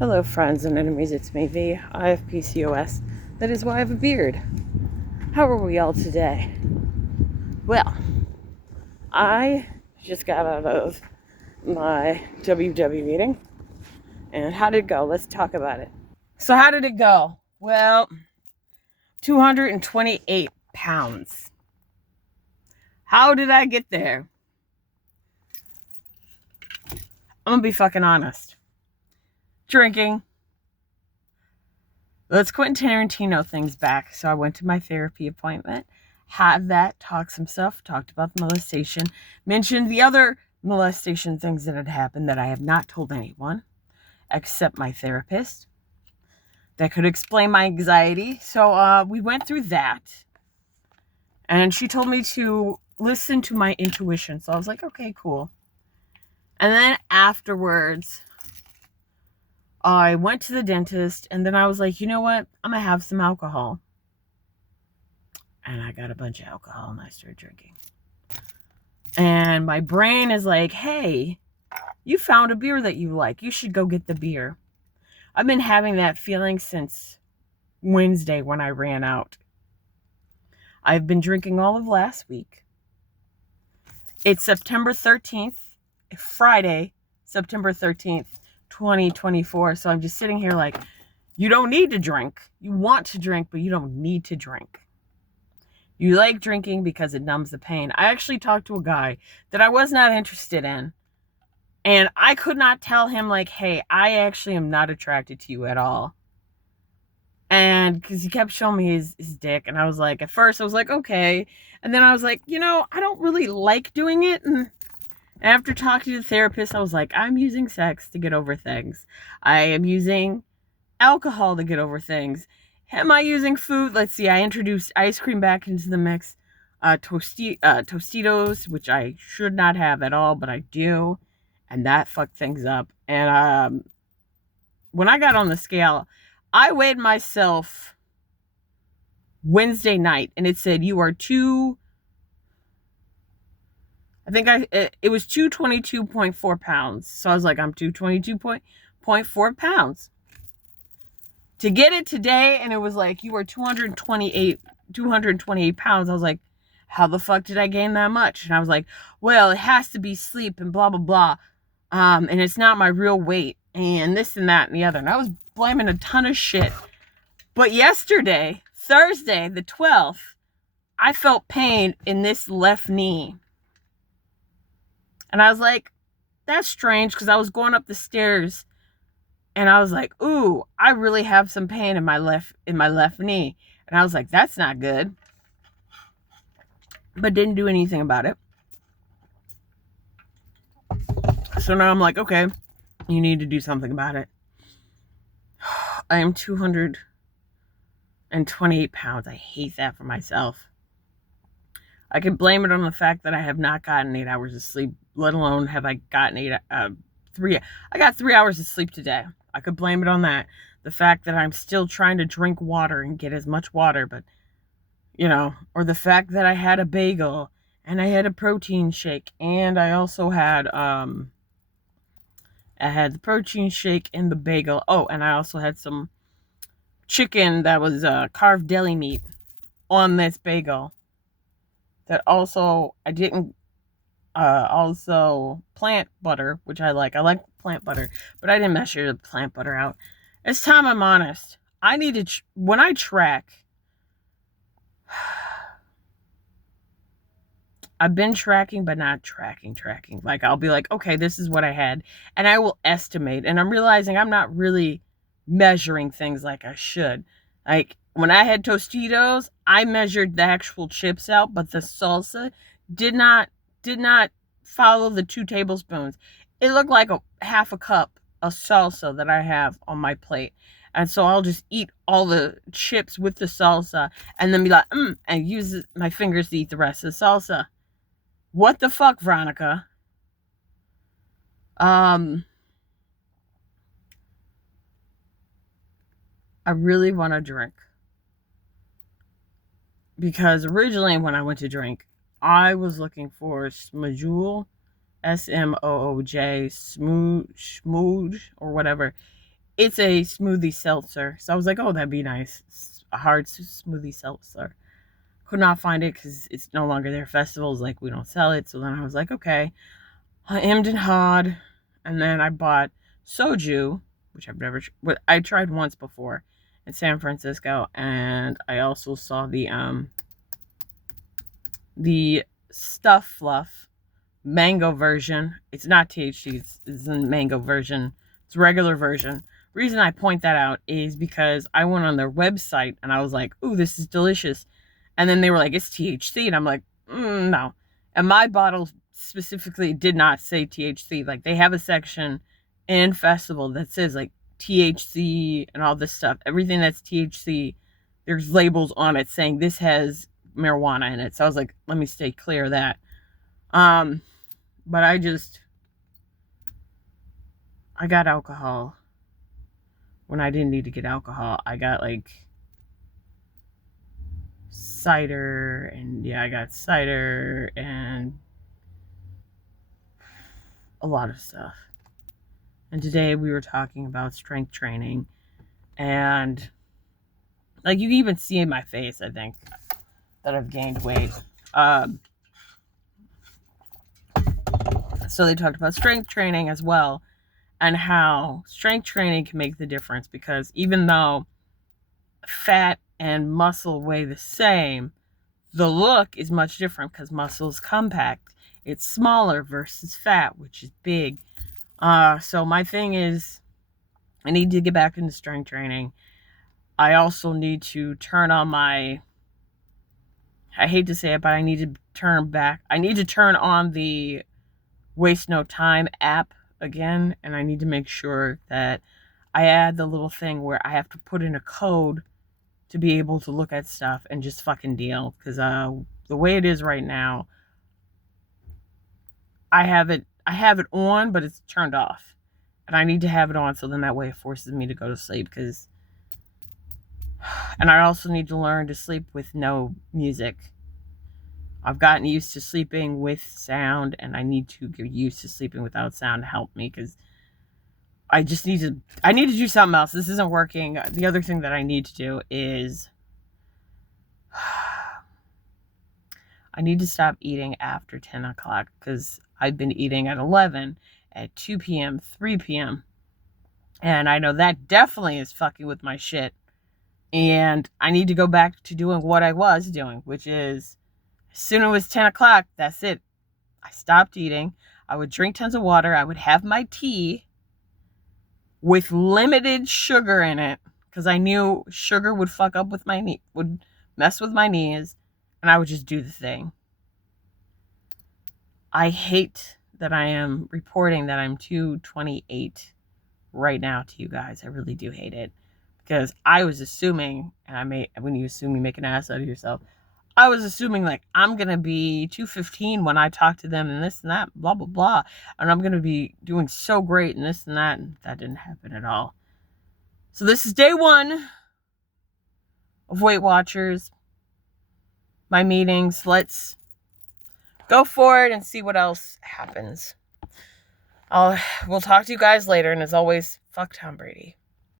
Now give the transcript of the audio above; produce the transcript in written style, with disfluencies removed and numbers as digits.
Hello, friends and enemies. It's me, V. I have PCOS. That is why I have a beard. How are we all today? Well, I just got out of my WW meeting. And how did it go? Let's talk about it. So, how did it go? Well, 228 pounds. How did I get there? I'm gonna be fucking honest. Drinking. Let's Quentin Tarantino things back. So I went to my therapy appointment, had that, talked some stuff, talked about the molestation, mentioned the other molestation things that had happened that I have not told anyone except my therapist that could explain my anxiety. So we went through that, and she told me to listen to my intuition. So I was like, okay, cool. And then afterwards, I went to the dentist, and then I was like, you know what? I'm going to have some alcohol. And I got a bunch of alcohol, and I started drinking. And my brain is like, hey, you found a beer that you like. You should go get the beer. I've been having that feeling since Wednesday when I ran out. I've been drinking all of last week. It's September 13th, Friday, September 13th, 2024. So I'm just sitting here like, you don't need to drink. You want to drink, but you don't need to drink. You like drinking because it numbs the pain. I actually talked to a guy that I was not interested in. And I could not tell him, like, hey, I actually am not attracted to you at all. And because he kept showing me his dick. And I was like, at first, I was like, okay. And then I was like, I don't really like doing it. And after talking to the therapist, I was like, I'm using sex to get over things. I am using alcohol to get over things. Am I using food? Let's see. I introduced ice cream back into the mix. Tostitos, which I should not have at all, but I do. And that fucked things up. And when I got on the scale, I weighed myself Wednesday night, and it said you are it was 222.4 pounds. So I was like, I'm 222.4 pounds. To get it today, and it was like, you are 228 pounds. I was like, how the fuck did I gain that much? And I was like, well, it has to be sleep and blah, blah, blah. And it's not my real weight and this and that and the other. And I was blaming a ton of shit. But yesterday, Thursday, the 12th, I felt pain in this left knee. And I was like, that's strange, because I was going up the stairs and I was like, ooh, I really have some pain in my left knee. And I was like, that's not good. But didn't do anything about it. So now I'm like, okay, you need to do something about it. I am 228 pounds. I hate that for myself. I can blame it on the fact that I have not gotten 8 hours of sleep, let alone have I gotten I got 3 hours of sleep today. I could blame it on that. The fact that I'm still trying to drink water and get as much water, but, or the fact that I had a bagel and I had a protein shake, and I also had, I had the protein shake and the bagel. Oh, and I also had some chicken that was carved deli meat on this bagel. That also, I didn't, also plant butter, which I like. I like plant butter, but I didn't measure the plant butter out. It's time I'm honest. I need to, when I track, I've been tracking, but not tracking. Like, I'll be like, okay, this is what I had, and I will estimate. And I'm realizing I'm not really measuring things like I should. Like, when I had Tostitos, I measured the actual chips out, but the salsa did not follow the 2 tablespoons. It looked like a half a cup of salsa that I have on my plate. And so I'll just eat all the chips with the salsa and then be like, and use my fingers to eat the rest of the salsa. What the fuck, Veronica? I really want to drink. Because originally when I went to drink, I was looking for Smooj, Smooj, or whatever. It's a smoothie seltzer. So I was like, oh, that'd be nice. A hard smoothie seltzer. Could not find it because it's no longer their festivals. Like, we don't sell it. So then I was like, okay. I hemmed and hawed. And then I bought soju, which I tried once before in San Francisco. And I also saw the Stuff Fluff mango version. It's not THC, it's a mango version. It's a regular version. Reason I point that out is because I went on their website and I was like, ooh, this is delicious. And then they were like, it's THC. And I'm like, no. And my bottle specifically did not say THC. Like, they have a section in Festival that says like THC and all this stuff. Everything that's THC, there's labels on it saying this has marijuana in it. So I was like, let me stay clear of that. But I got alcohol when I didn't need to get alcohol. I got like cider, and I got cider and a lot of stuff. And today we were talking about strength training, and like, you can even see in my face, I think, that I've gained weight. So they talked about strength training as well, and how strength training can make the difference, because even though fat and muscle weigh the same, the look is much different because muscle is compact. It's smaller versus fat, which is big. So my thing is, I need to get back into strength training. I also need to turn on I hate to say it, but I need to turn on the Waste No Time app again, and I need to make sure that I add the little thing where I have to put in a code to be able to look at stuff and just fucking deal. Because the way it is right now, I have it on, but it's turned off. And I need to have it on, so then that way it forces me to go to sleep. And I also need to learn to sleep with no music. I've gotten used to sleeping with sound, and I need to get used to sleeping without sound to help me, because I need to do something else. This isn't working. The other thing that I need to do is I need to stop eating after 10 o'clock, because I've been eating at 11, at 2 p.m., 3 p.m. And I know that definitely is fucking with my shit. And I need to go back to doing what I was doing, which is, as soon as it was 10 o'clock, that's it. I stopped eating. I would drink tons of water. I would have my tea with limited sugar in it, because I knew sugar would fuck up with would mess with my knees, and I would just do the thing. I hate that I am reporting that I'm 228 right now to you guys. I really do hate it, because I was assuming, and when you assume, you make an ass out of yourself. I was assuming like I'm gonna be 215 when I talk to them, and this and that, blah blah blah, and I'm gonna be doing so great and this and that didn't happen at all. So this is day 1 of Weight Watchers. My meetings. Let's go for it and see what else happens. We'll talk to you guys later, and as always, fuck Tom Brady.